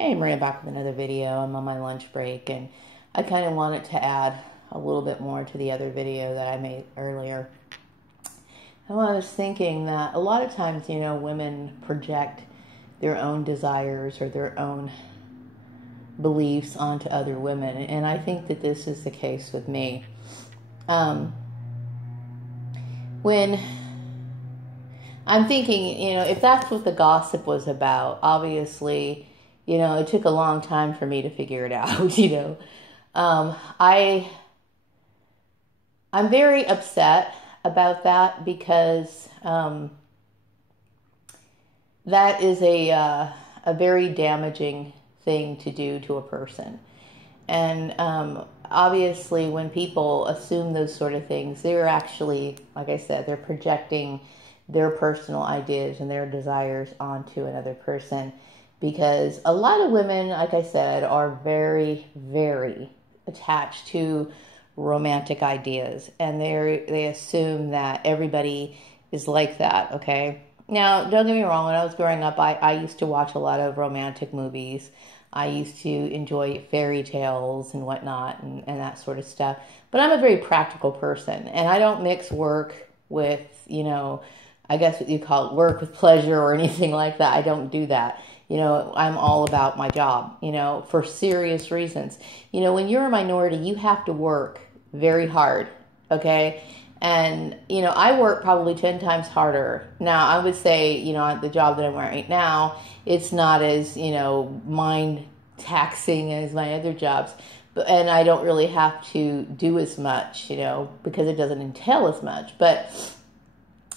Hey, Maria, back with another video. I'm on my lunch break, and I kind of wanted to add a little bit more to the other video that I made earlier. And I was thinking that a lot of times, women project their own desires or their own beliefs onto other women, and I think that this is the case with me. When I'm thinking, if that's what the gossip was about, obviously, it took a long time for me to figure it out. I'm very upset about that because that is a very damaging thing to do to a person. And obviously, when people assume those sort of things, they're actually, like I said, they're projecting their personal ideas and their desires onto another person. Because a lot of women, like I said, are very, very attached to romantic ideas. And they assume that everybody is like that, okay? Now, don't get me wrong, when I was growing up, I used to watch a lot of romantic movies. I used to enjoy fairy tales and whatnot and that sort of stuff. But I'm a very practical person, and I don't mix work with, I guess what you call it, work with pleasure or anything like that. I don't do that. I'm all about my job, for serious reasons. When you're a minority, you have to work very hard, okay? And, I work probably 10 times harder. Now, I would say, the job that I'm right now, it's not as, mind taxing as my other jobs. And I don't really have to do as much, because it doesn't entail as much. But,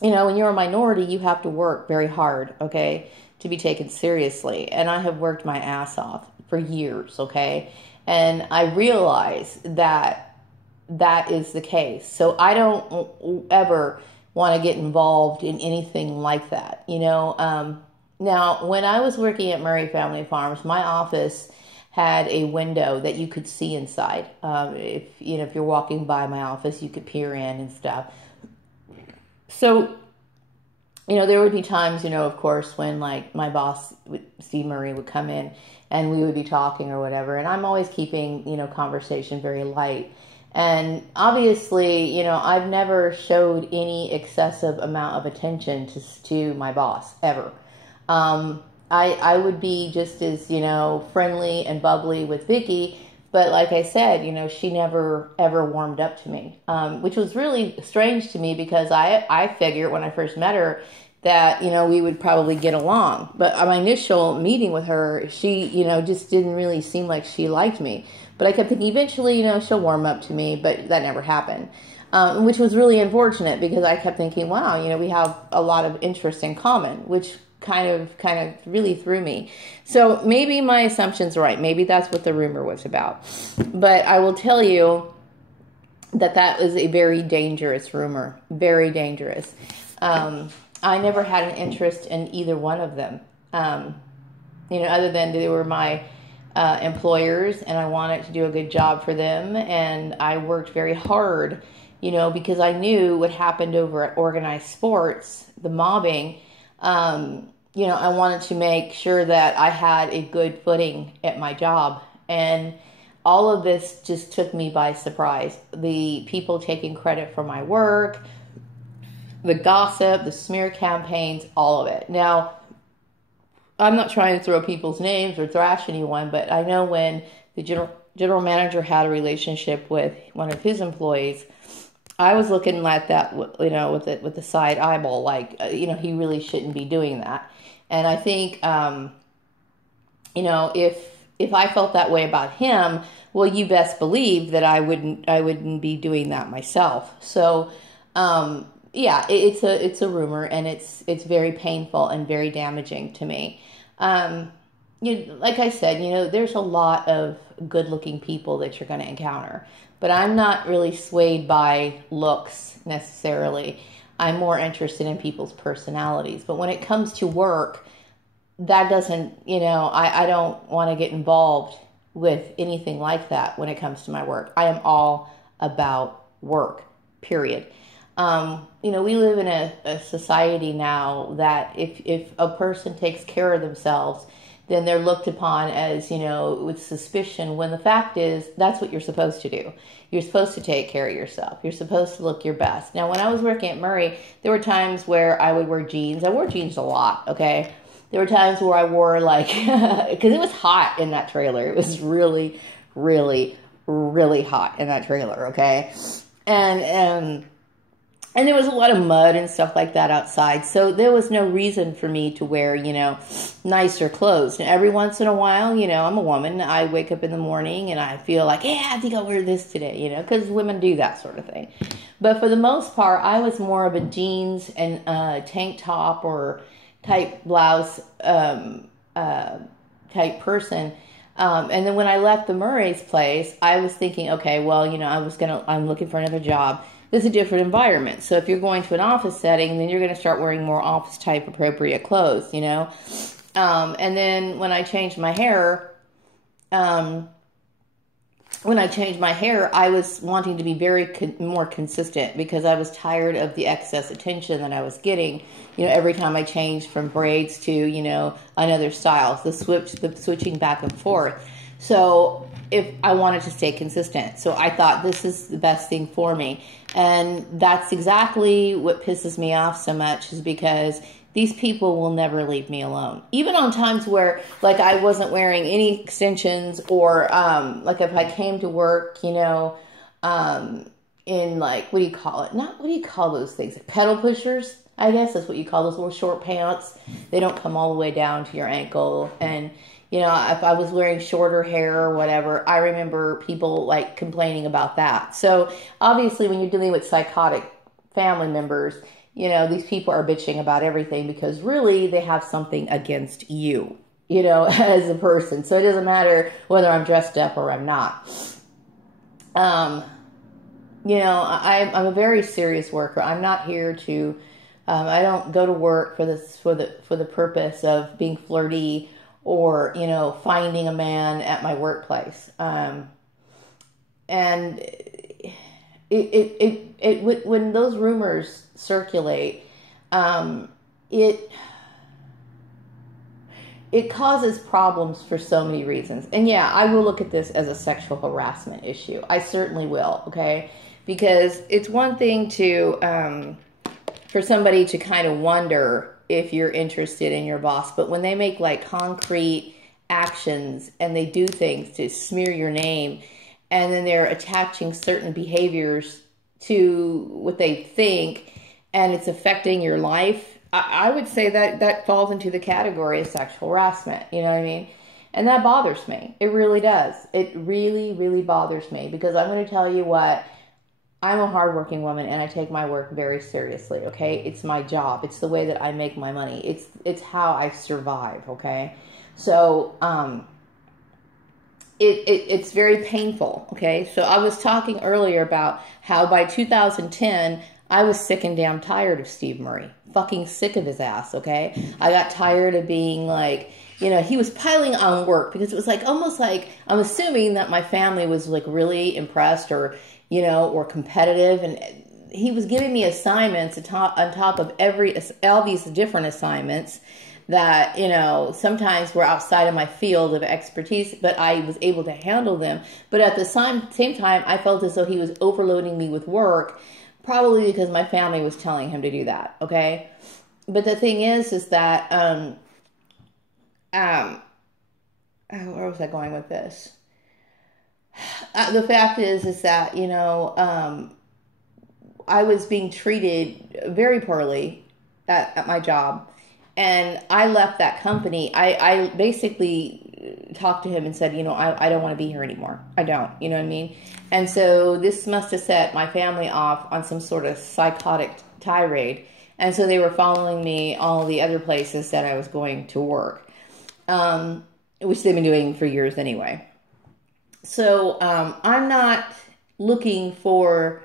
when you're a minority, you have to work very hard, okay, to be taken seriously. And I have worked my ass off for years, okay? And I realize that is the case. So I don't ever want to get involved in anything like that, Now, when I was working at Murray Family Farms, my office had a window that you could see inside. If you're walking by my office, you could peer in and stuff. So, there would be times, of course, when like my boss, Steve Murray, would come in and we would be talking or whatever. And I'm always keeping, conversation very light. And obviously, I've never showed any excessive amount of attention to my boss ever. I would be just as, friendly and bubbly with Vicky. But like I said, she never ever warmed up to me, which was really strange to me because I figured when I first met her that, we would probably get along. But my initial meeting with her, she, just didn't really seem like she liked me. But I kept thinking eventually, she'll warm up to me, but that never happened, which was really unfortunate because I kept thinking, wow, we have a lot of interests in common, which kind of really threw me. So maybe my assumption's right. Maybe that's what the rumor was about. But I will tell you that was a very dangerous rumor. Very dangerous. I never had an interest in either one of them. Other than they were my employers and I wanted to do a good job for them. And I worked very hard, because I knew what happened over at Organized Sports, the mobbing. I wanted to make sure that I had a good footing at my job. And all of this just took me by surprise. The people taking credit for my work, the gossip, the smear campaigns, all of it. Now, I'm not trying to throw people's names or thrash anyone, but I know when the general manager had a relationship with one of his employees, I was looking at that, with the side eyeball, like, he really shouldn't be doing that. And I think, if I felt that way about him, well, you best believe that I wouldn't be doing that myself. So, yeah, it's a rumor, and it's very painful and very damaging to me. Like I said, there's a lot of good-looking people that you're going to encounter. But I'm not really swayed by looks necessarily. I'm more interested in people's personalities. But when it comes to work, that doesn't, I don't want to get involved with anything like that when it comes to my work. I am all about work, period. We live in a society now that if a person takes care of themselves, then they're looked upon as, with suspicion, when the fact is that's what you're supposed to do. You're supposed to take care of yourself. You're supposed to look your best. Now, when I was working at Murray, there were times where I would wear jeans. I wore jeans a lot, okay? There were times where I wore because it was hot in that trailer. It was really, really, really hot in that trailer, okay? And there was a lot of mud and stuff like that outside. So there was no reason for me to wear, nicer clothes. And every once in a while, I'm a woman. I wake up in the morning and I feel like, yeah, I think I'll wear this today, because women do that sort of thing. But for the most part, I was more of a jeans and tank top or type blouse type person. And then when I left the Murray's place, I was thinking, okay, well, I'm looking for another job. There's a different environment. So if you're going to an office setting, then you're going to start wearing more office type appropriate clothes, And then when I changed my hair, I was wanting to be very more consistent because I was tired of the excess attention that I was getting, every time I changed from braids to, another style, the switching back and forth. So if I wanted to stay consistent. So I thought this is the best thing for me. And that's exactly what pisses me off so much, is because these people will never leave me alone. Even on times where, I wasn't wearing any extensions or, if I came to work, in, what do you call it? What do you call those things? Pedal pushers, I guess that's what you call those little short pants. They don't come all the way down to your ankle. And, if I was wearing shorter hair or whatever, I remember people complaining about that. So obviously when you're dealing with psychotic family members, these people are bitching about everything because really they have something against you, as a person. So it doesn't matter whether I'm dressed up or I'm not. I'm a very serious worker. I'm not here to, I don't go to work for the purpose of being flirty or, finding a man at my workplace. And when those rumors circulate, it causes problems for so many reasons. And yeah, I will look at this as a sexual harassment issue. I certainly will, okay? Because it's one thing to, for somebody to kind of wonder if you're interested in your boss, but when they make concrete actions and they do things to smear your name, and then they're attaching certain behaviors to what they think, and it's affecting your life, I would say that falls into the category of sexual harassment. You know what I mean? And that bothers me. It really does. It really, really bothers me, because I'm going to tell you what, I'm a hardworking woman and I take my work very seriously, okay? It's my job. It's the way that I make my money. It's how I survive, okay? So, it's very painful, okay? So I was talking earlier about how by 2010, I was sick and damn tired of Steve Murray. Fucking sick of his ass, okay? I got tired of being he was piling on work, because it was almost I'm assuming that my family was really impressed or competitive, and he was giving me assignments on top of all these different assignments that, sometimes were outside of my field of expertise, but I was able to handle them. But at the same time, I felt as though he was overloading me with work, probably because my family was telling him to do that, okay? But the thing is that, where was I going with this? The fact is that, I was being treated very poorly at my job, and I left that company. I basically talked to him and said, I don't want to be here anymore. I don't, you know what I mean? And so this must have set my family off on some sort of psychotic tirade. And so they were following me all the other places that I was going to work, which they've been doing for years anyway. So I'm not looking for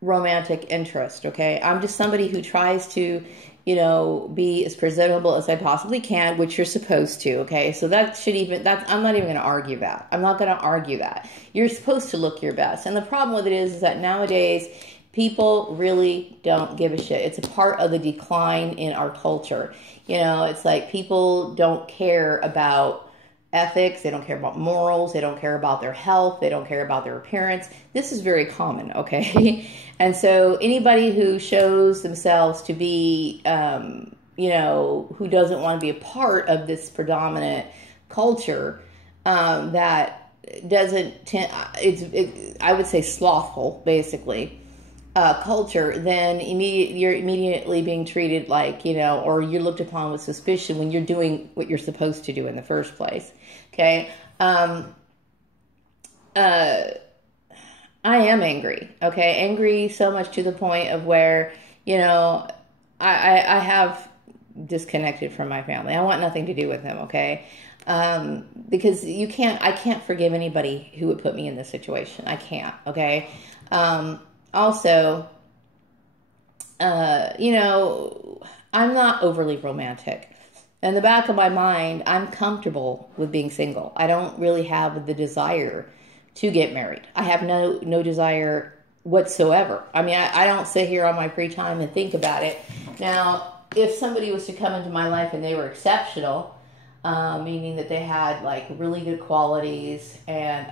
romantic interest, okay? I'm just somebody who tries to, be as presentable as I possibly can, which you're supposed to, okay? So I'm not even going to argue that. I'm not going to argue that. You're supposed to look your best. And the problem with it is that nowadays People really don't give a shit. It's a part of the decline in our culture. It's like people don't care about ethics. They don't care about morals. They don't care about their health. They don't care about their appearance. This is very common, okay? And so anybody who shows themselves to be, who doesn't want to be a part of this predominant culture, that doesn't I would say slothful, basically, culture, then you're immediately being treated like, or you're looked upon with suspicion when you're doing what you're supposed to do in the first place. Okay. I am angry. Okay. Angry so much to the point of where, I have disconnected from my family. I want nothing to do with them. Okay. Because I can't forgive anybody who would put me in this situation. I can't. Okay. Also, I'm not overly romantic. In the back of my mind, I'm comfortable with being single. I don't really have the desire to get married. I have no desire whatsoever. I mean, I don't sit here on my free time and think about it. Now, if somebody was to come into my life and they were exceptional, meaning that they had like really good qualities and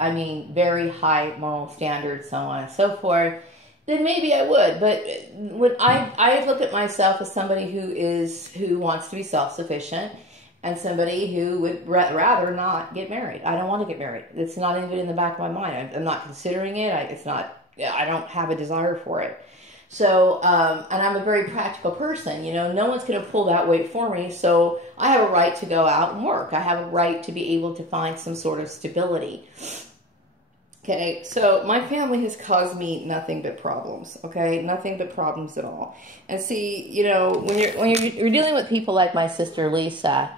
very high moral standards, so on and so forth, then maybe I would. But when I look at myself as somebody who wants to be self-sufficient and somebody who would rather not get married. I don't want to get married. It's not even in the back of my mind. I'm not considering it. I don't have a desire for it. So, and I'm a very practical person. No one's going to pull that weight for me. So I have a right to go out and work. I have a right to be able to find some sort of stability. Okay, so my family has caused me nothing but problems, okay? Nothing but problems at all. And see, when you're dealing with people like my sister Lisa,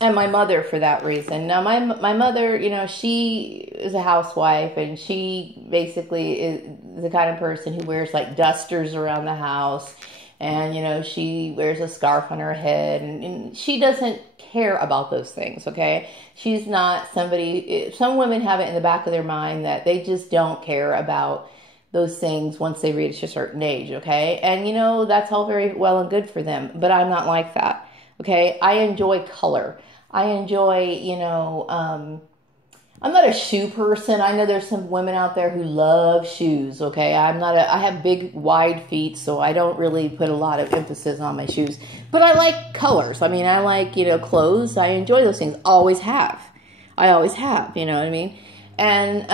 and my mother for that reason. Now, my mother, she is a housewife, and she basically is the kind of person who wears like dusters around the house, and, she wears a scarf on her head, and she doesn't care about those things, okay? She's not somebody, some women have it in the back of their mind that they just don't care about those things once they reach a certain age, okay? And, that's all very well and good for them, but I'm not like that, okay? I enjoy color. I enjoy, I'm not a shoe person. I know there's some women out there who love shoes, okay? I have big, wide feet, so I don't really put a lot of emphasis on my shoes. But I like colors. I like, clothes. I enjoy those things. Always have. I always have, you know what I mean? And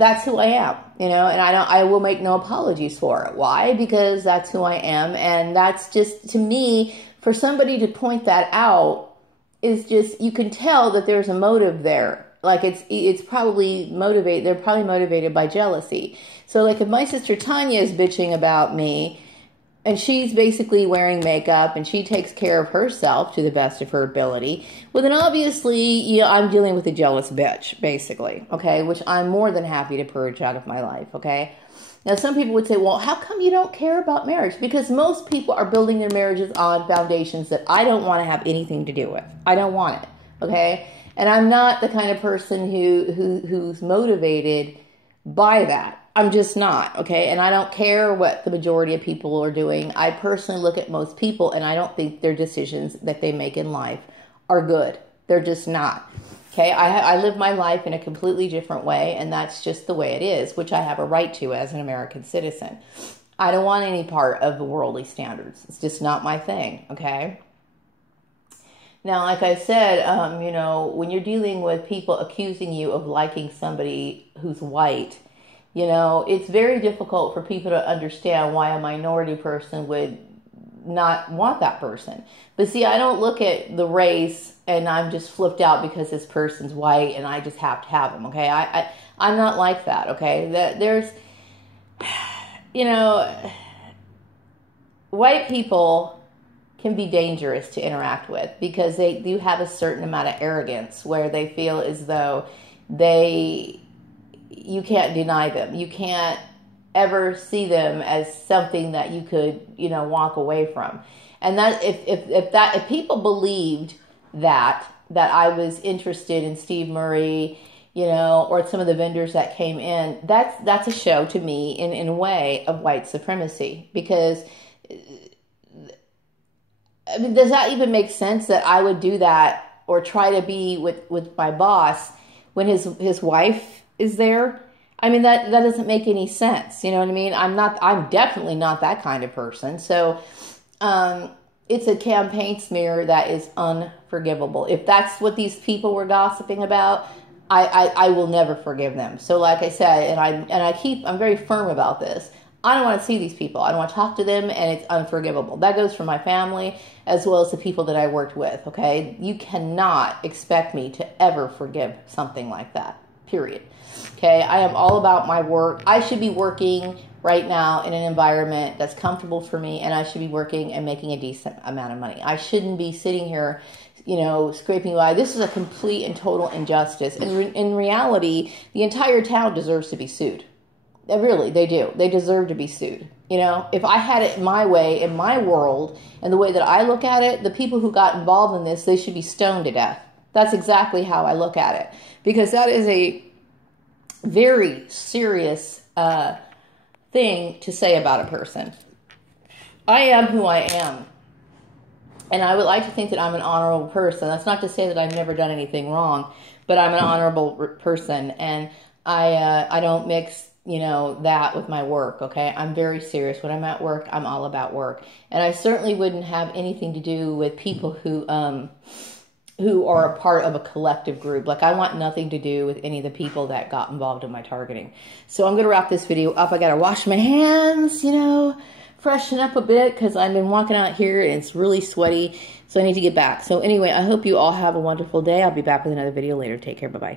that's who I am, and I will make no apologies for it. Why? Because that's who I am, and that's just, to me, for somebody to point that out is just, you can tell that there's a motive there. Like it's probably motivated. They're probably motivated by jealousy. So like if my sister Tanya is bitching about me and she's basically wearing makeup and she takes care of herself to the best of her ability, well then obviously, I'm dealing with a jealous bitch, basically. Okay. Which I'm more than happy to purge out of my life. Okay. Now some people would say, well, how come you don't care about marriage? Because most people are building their marriages on foundations that I don't want to have anything to do with. I don't want it. Okay. And I'm not the kind of person who's motivated by that. I'm just not, okay? And I don't care what the majority of people are doing. I personally look at most people, and I don't think their decisions that they make in life are good. They're just not, okay? I live my life in a completely different way, and that's just the way it is, which I have a right to as an American citizen. I don't want any part of the worldly standards. It's just not my thing, okay? Now, like I said, when you're dealing with people accusing you of liking somebody who's white, it's very difficult for people to understand why a minority person would not want that person. But see, I don't look at the race and I'm just flipped out because this person's white and I just have to have them, okay? I'm not like that, okay? There's, white people can be dangerous to interact with because they do have a certain amount of arrogance where they feel as though you can't deny them. You can't ever see them as something that you could, walk away from. And that if people believed that I was interested in Steve Murray, you know, or some of the vendors that came in, that's a show to me in a way of white supremacy. Because I mean, does that even make sense that I would do that or try to be with my boss when his wife is there? I mean, that doesn't make any sense. You know what I mean? I'm definitely not that kind of person. So, it's a campaign smear that is unforgivable. If that's what these people were gossiping about, I will never forgive them. So like I said, I'm very firm about this. I don't want to see these people. I don't want to talk to them, and it's unforgivable. That goes for my family as well as the people that I worked with, okay? You cannot expect me to ever forgive something like that, period. Okay, I am all about my work. I should be working right now in an environment that's comfortable for me, and I should be working and making a decent amount of money. I shouldn't be sitting here, you know, scraping by. This is a complete and total injustice. And in reality, the entire town deserves to be sued. Really, they do. They deserve to be sued. You know, if I had it my way, in my world, and the way that I look at it, the people who got involved in this, they should be stoned to death. That's exactly how I look at it. Because that is a very serious thing to say about a person. I am who I am. And I would like to think that I'm an honorable person. That's not to say that I've never done anything wrong, but I'm an honorable person. And I don't mix, you know, that with my work, okay? I'm very serious. When I'm at work, I'm all about work. And I certainly wouldn't have anything to do with people who are a part of a collective group. Like, I want nothing to do with any of the people that got involved in my targeting. So I'm going to wrap this video up. I got to wash my hands, you know, freshen up a bit because I've been walking out here and it's really sweaty. So I need to get back. So anyway, I hope you all have a wonderful day. I'll be back with another video later. Take care. Bye-bye.